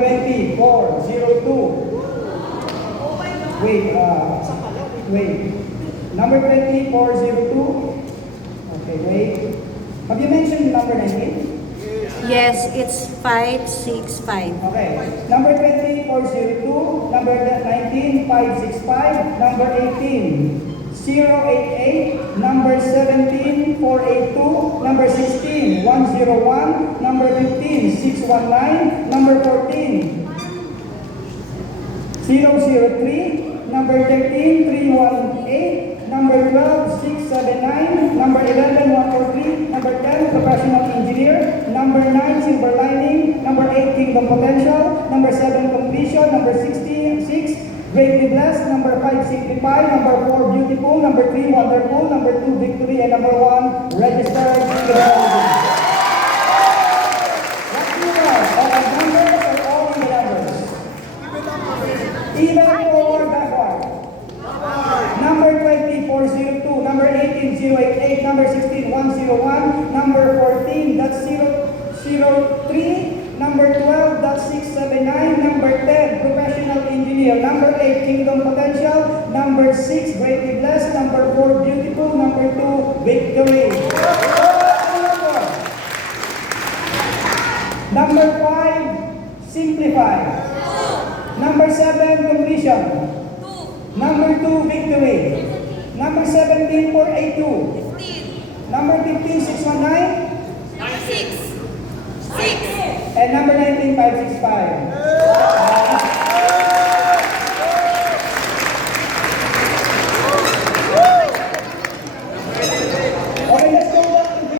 2402. Wait. Number 2402. Okay, wait. Have you mentioned number 19? Yes, it's 565. Okay. Number 2402, number 19, 565, number 18, 088, number 17, 482, number 16, 101, number 15, 619, number 14, 003, number 13, 318, number 12, 679, number 11, 143, number 10, professional engineer, number 9, silver lining, number 8, kingdom potential, number 7, completion, number 6, greatly blessed, number 5, simplify, number 4, beautiful, number 3, wonderful, number 2, victory, and number 1, registered. What do you want? All the numbers or all the numbers? Even forward, backward. Number 20, 402, number 18, 088, number 16, 101, number 14, that's 003, number 12, that's 679, number 10, professional engineer, number 8, kingdom potential, number 6, greatly blessed, number 4, beautiful, number 2, victory. Number 5, simplify. Number 7, completion. Number 2, victory. Number 17, 482. 15, Number 15, 619. 6, 6, And number 19, 565.